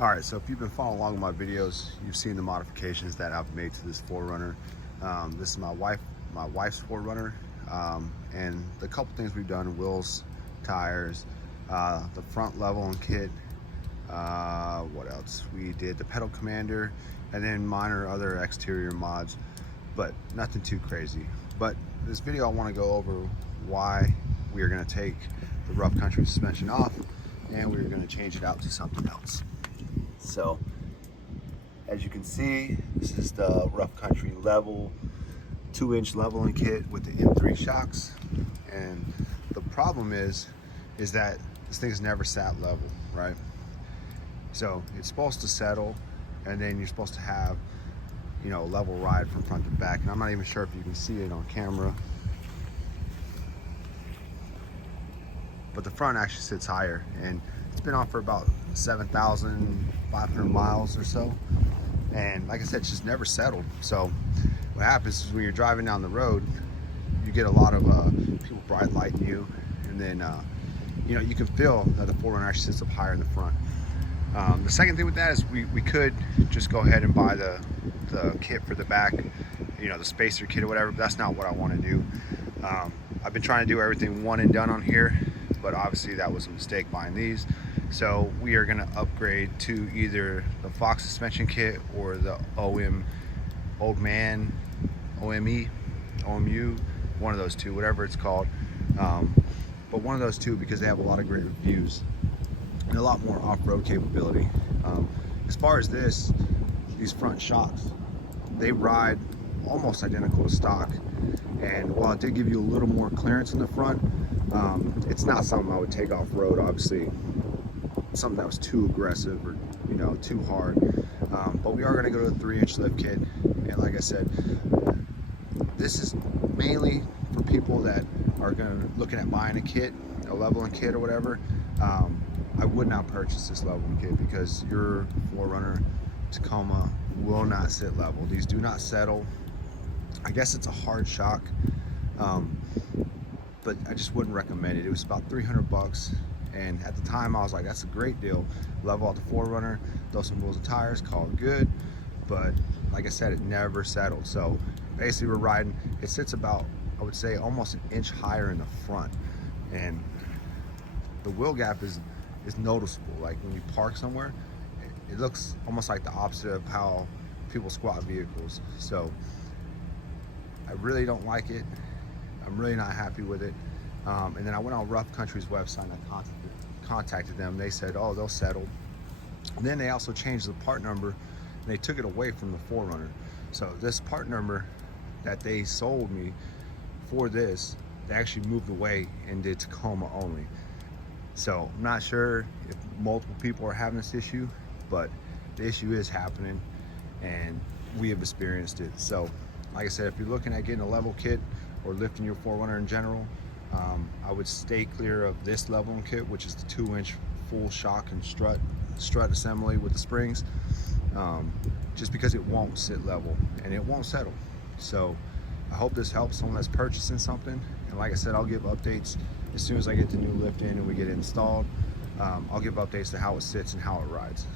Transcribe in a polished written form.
All right, so if you've been following along with my videos, you've seen the modifications that I've made to this 4Runner. This is my wife's 4Runner, and the couple things we've done: wheels, tires, the front leveling kit. What else? We did the pedal commander, and then minor other exterior mods, but nothing too crazy. But this video, I want to go over why we are going to take the rough country suspension off, and we're going to change it out to something else. So, as you can see, this is the rough country level 2-inch leveling kit with the M3 shocks, and the problem is that this thing's never sat level, right? So it's supposed to settle, and then you're supposed to have, you know, a level ride from front to back. And I'm not even sure if you can see it on camera, but the front actually sits higher, and it's been on for about 7,500 miles or so. And like I said, it's just never settled. So what happens is when you're driving down the road, you get a lot of people bright lighting you, and then you know, you can feel that the 4Runner actually sits up higher in the front. The second thing with that is we could just go ahead and buy the kit for the back, you know, the spacer kit or whatever, but that's not what I want to do. I've been trying to do everything one and done on here, but obviously that was a mistake buying these. So we are going to upgrade to either the Fox suspension kit or the OMU, one of those two, whatever it's called. But one of those two, because they have a lot of great reviews and a lot more off-road capability. As far as these front shocks, they ride almost identical to stock, and while it did give you a little more clearance in the front, it's not something I would take off-road, obviously, something that was too aggressive or, you know, too hard. But we are going to go to the 3-inch lift kit, and like I said, this is mainly for people that are looking at buying a kit, a leveling kit or whatever. I would not purchase this leveling kit because your 4Runner Tacoma will not sit level. These do not settle. I guess it's a hard shock, but I just wouldn't recommend it. It was about 300 bucks, and at the time I was like, that's a great deal. Level out the 4Runner, throw some wheels and tires, call it good. But like I said, it never settled. So basically we're riding, it sits about, I would say, almost an inch higher in the front, and the wheel gap is noticeable. Like when you park somewhere, it looks almost like the opposite of how people squat vehicles. So I really don't like it. I'm really not happy with it. And then I went on Rough Country's website and I contacted them. They said, oh, they'll settle. And then they also changed the part number, and they took it away from the 4Runner. So this part number that they sold me for this, they actually moved away and did Tacoma only. So I'm not sure if multiple people are having this issue, but the issue is happening, and we have experienced it. So like I said, if you're looking at getting a level kit or lifting your 4Runner in general, I would stay clear of this leveling kit, which is the 2-inch full shock and strut assembly with the springs, just because it won't sit level and it won't settle. So I hope this helps someone that's purchasing something. And like I said, I'll give updates as soon as I get the new lift in and we get it installed. I'll give updates to how it sits and how it rides.